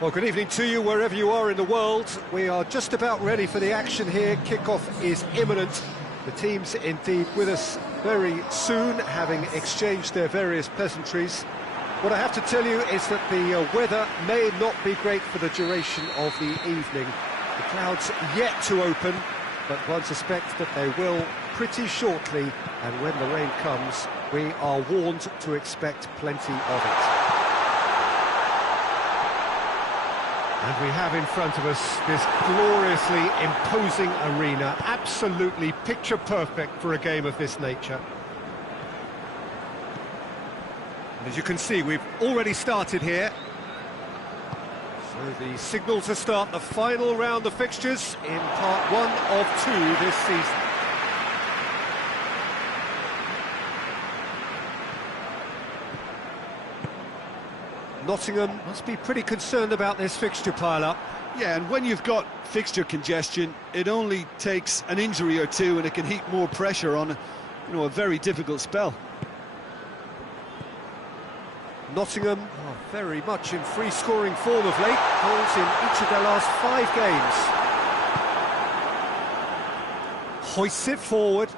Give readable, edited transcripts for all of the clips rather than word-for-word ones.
Well, good evening to you wherever you are in the world. We are just about ready for the action here. Kickoff is imminent. The team's indeed with us very soon, having exchanged their various pleasantries. What I have to tell you is that the weather may not be great for the duration of the evening. The clouds yet to open, but one suspects that they will pretty shortly, and when the rain comes, we are warned to expect plenty of it. And we have in front of us this gloriously imposing arena, absolutely picture perfect for a game of this nature. And as you can see, we've already started here. So the signal to start the final round of fixtures in part 1 of 2 this season. Nottingham must be pretty concerned about this fixture pile-up. Yeah, and when you've got fixture congestion, it only takes an injury or two and it can heap more pressure on, a very difficult spell. Nottingham are very much in free-scoring form of late, goals in each of their last 5 games. Hoists it forward.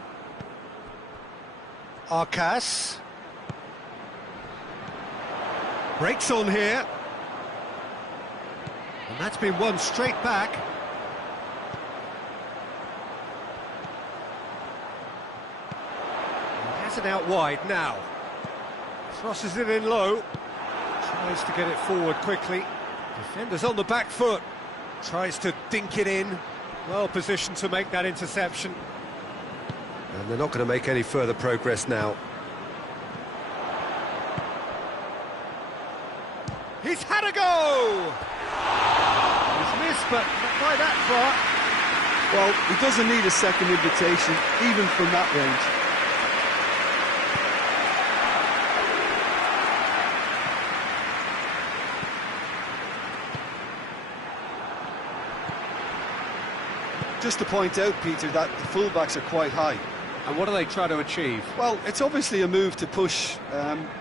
Arcas. Breaks on here. And that's been won straight back. He has it out wide now. Crosses it in low. Tries to get it forward quickly. Defender's on the back foot. Tries to dink it in. Well positioned to make that interception. And they're not going to make any further progress now. He's had a go! He's missed, but not by that far. Well, he doesn't need a second invitation, even from that range. Just to point out, Peter, that the fullbacks are quite high. And what do they try to achieve? Well, it's obviously a move to push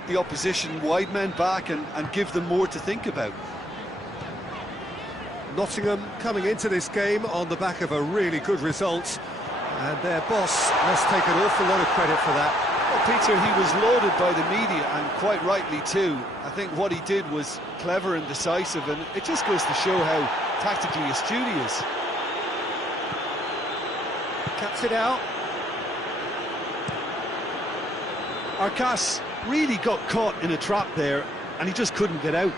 the opposition wide men back and give them more to think about. Nottingham coming into this game on the back of a really good result, and their boss must take an awful lot of credit for that. Well, Peter, he was lauded by the media, and quite rightly too. I think what he did was clever and decisive, and it just goes to show how tactically astute he is. Cuts it out. Arcas really got caught in a trap there, and he just couldn't get out.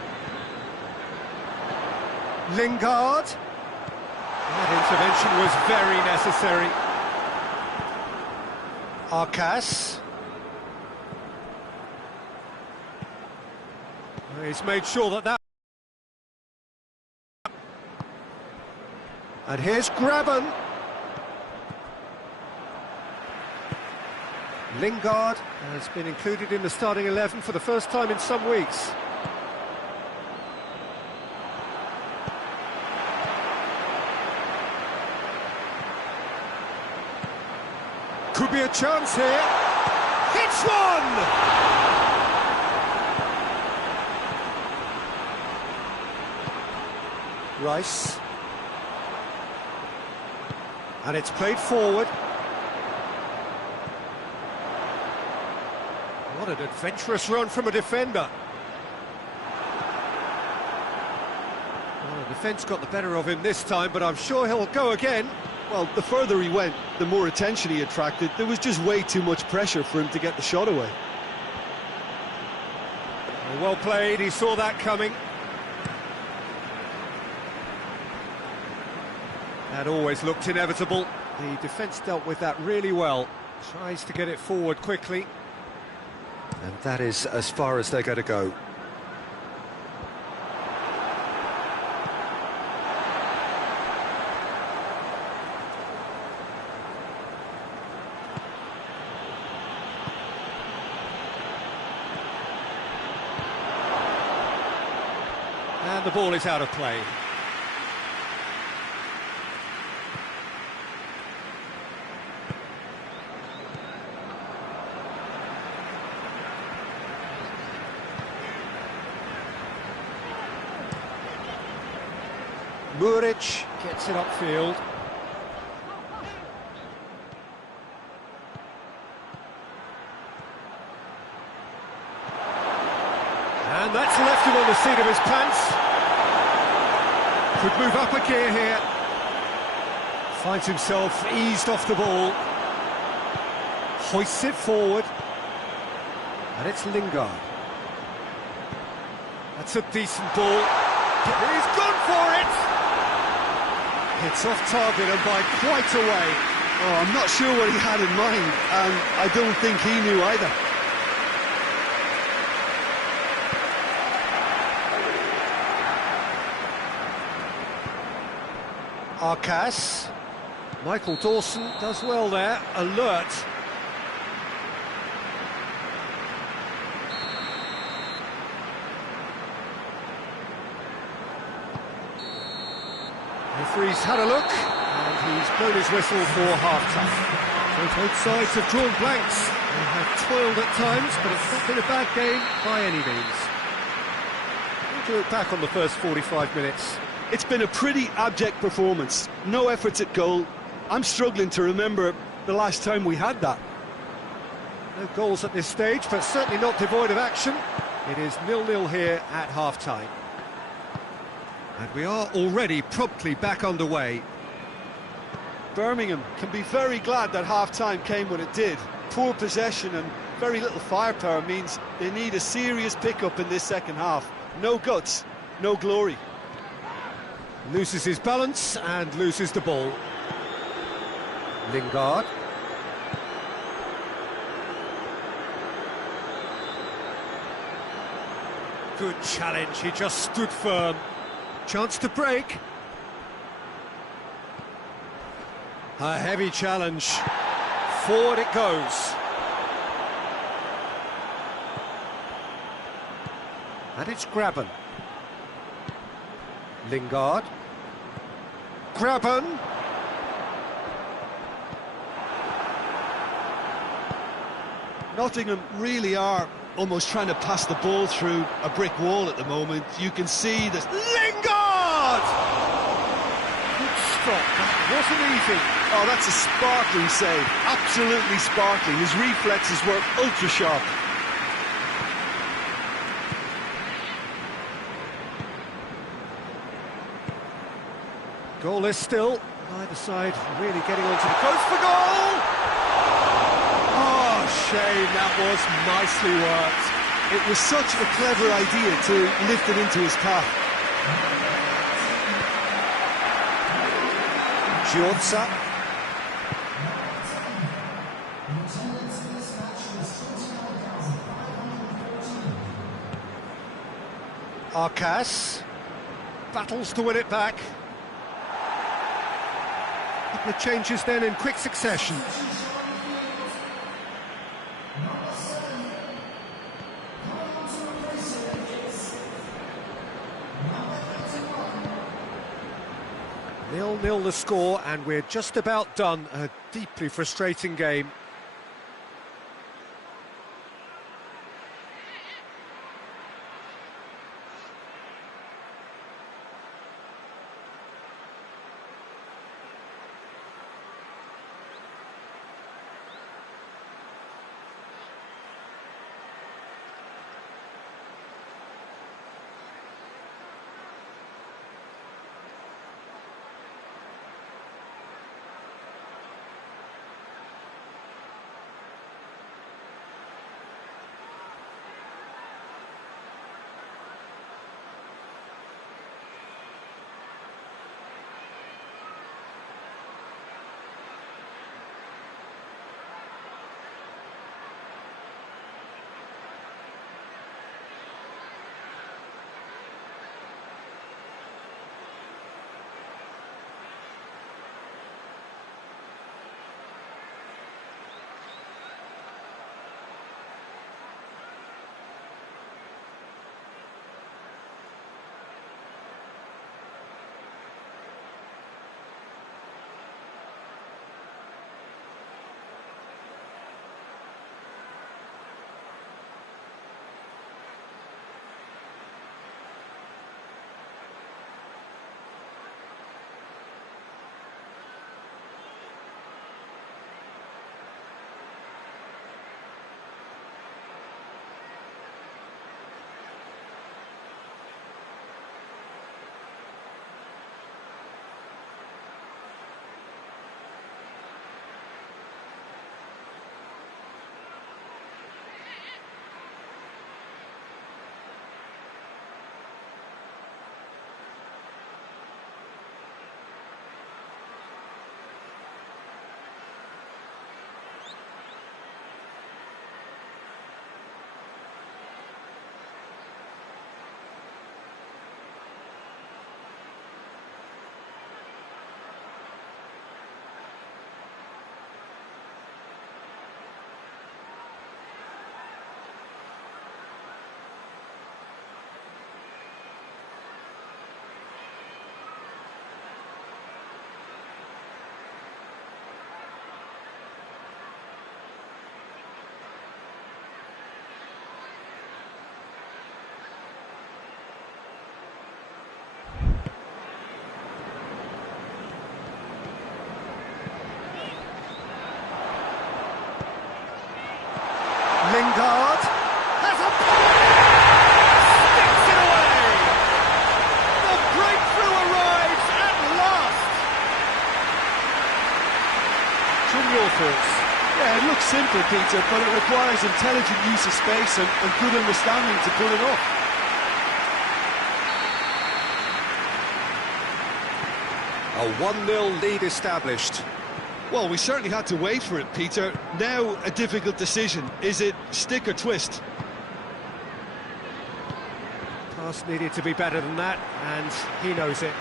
Lingard. That intervention was very necessary. Arcas. He's made sure that... And here's Graben. Lingard has been included in the starting 11 for the first time in some weeks. Could be a chance here. Hits one! Rice. And it's played forward. What an adventurous run from a defender. Well, the defence got the better of him this time, but I'm sure he'll go again. Well, the further he went, the more attention he attracted. There was just way too much pressure for him to get the shot away. Well played, he saw that coming. That always looked inevitable. The defence dealt with that really well. Tries to get it forward quickly. And that is as far as they're going to go. And the ball is out of play. Muric gets it upfield. And that's left him on the seat of his pants. Could move up a gear here. Finds himself eased off the ball. Hoists it forward. And it's Lingard. That's a decent ball. He's gone for it! It's off target and by quite a way. Oh, I'm not sure what he had in mind, and I don't think he knew either. Arcas. Michael Dawson does well there, alert. Referee's had a look, and he's blown his whistle for half-time. So both sides have drawn blanks. They have toiled at times, but it's not been a bad game by any means. What do you look back on the first 45 minutes? It's been a pretty abject performance. No efforts at goal. I'm struggling to remember the last time we had that. No goals at this stage, but certainly not devoid of action. It is 0-0 here at half-time. And we are already promptly back underway. Birmingham can be very glad that half-time came when it did. Poor possession and very little firepower means they need a serious pick-up in this second half. No guts, no glory. Loses his balance and loses the ball. Lingard. Good challenge, he just stood firm. Chance to break. A heavy challenge. Forward it goes. And it's Graben. Lingard. Graben. Nottingham really are almost trying to pass the ball through a brick wall at the moment. You can see that... Lingard! Good stop, that wasn't easy. Oh, that's a sparkling save, absolutely sparkling. His reflexes were ultra sharp. Goalless still, neither side really getting onto the coast for goal! Oh, shame, that was nicely worked. It was such a clever idea to lift it into his path. Giorza. Arcas battles to win it back. A couple of changes then in quick succession. Nil-nil the score, and we're just about done. A deeply frustrating game. Lingard has a sticks it away. The breakthrough arrives at last. Jim, your thoughts? Yeah, it looks simple, Peter, but it requires intelligent use of space and good understanding to pull it off. A 1-0 lead established. Well, we certainly had to wait for it, Peter. Now a difficult decision. Is it stick or twist? Pass needed to be better than that, and he knows it.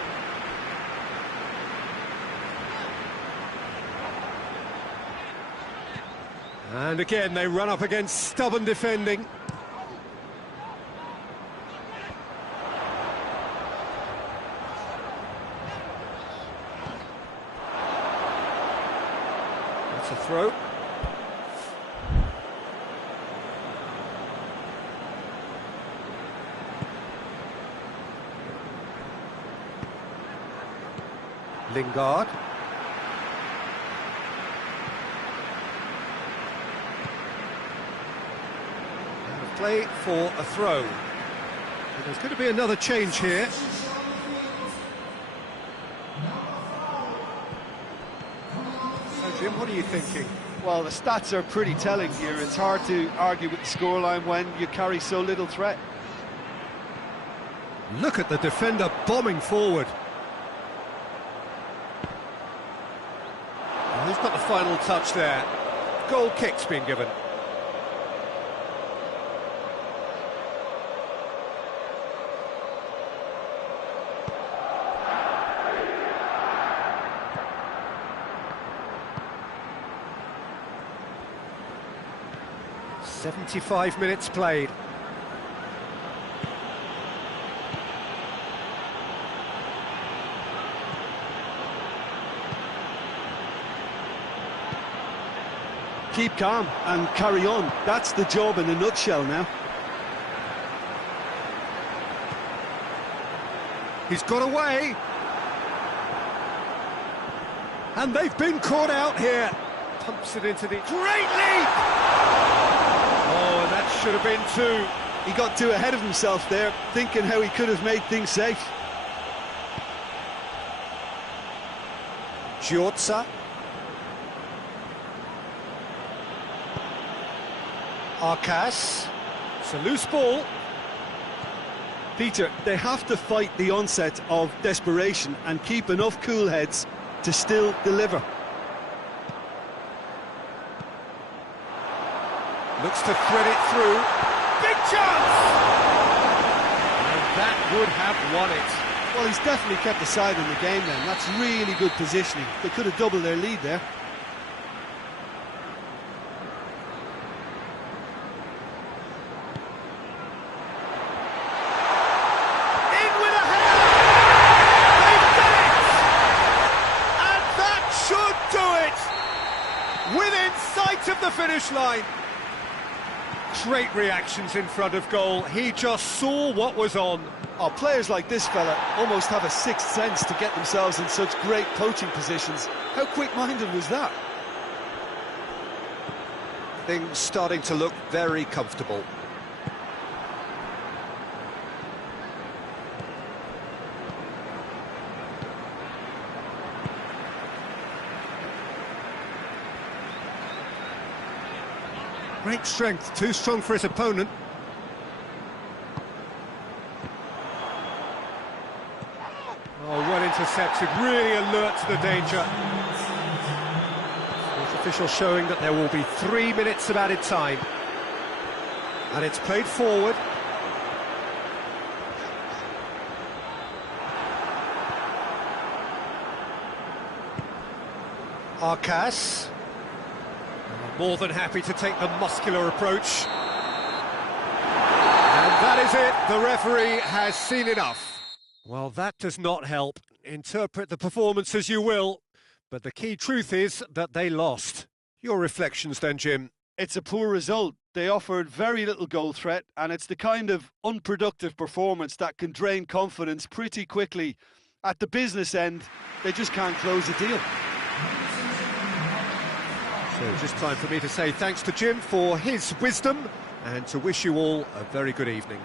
And again, they run up against stubborn defending. That's a throw. Lingard. Play for a throw. And there's going to be another change here. So, Jim, what are you thinking? Well, the stats are pretty telling here. It's hard to argue with the scoreline when you carry so little threat. Look at the defender bombing forward. And who's got the final touch there? Goal kick's been given. "75 minutes played. Keep calm and carry on. That's the job in a nutshell now. He's got away. And they've been caught out here. Pumps it into the... Great leap! Oh, and that should have been two. He got too ahead of himself there, thinking how he could have made things safe. Giorza. Arcas. It's a loose ball. Peter, they have to fight the onset of desperation and keep enough cool heads to still deliver. Looks to thread it through. Big chance! And that would have won it. Well, he's definitely kept the side in the game then. That's really good positioning. They could have doubled their lead there. In with a header! They've done it! And that should do it! Within sight of the finish line. Great reactions in front of goal. He just saw what was on. Oh, players like this fella almost have a sixth sense to get themselves in such great coaching positions. How quick-minded was that? Things starting to look very comfortable. Great strength, too strong for his opponent. Oh, well intercepted, really alert to the danger. Sports official showing that there will be 3 minutes of added time. And it's played forward. Arcas. More than happy to take the muscular approach. And that is it. The referee has seen enough. Well, that does not help. Interpret the performance as you will, but the key truth is that they lost. Your reflections then, Jim? It's a poor result. They offered very little goal threat, and it's the kind of unproductive performance that can drain confidence pretty quickly. At the business end, they just can't close the deal. So just time for me to say thanks to Jim for his wisdom and to wish you all a very good evening.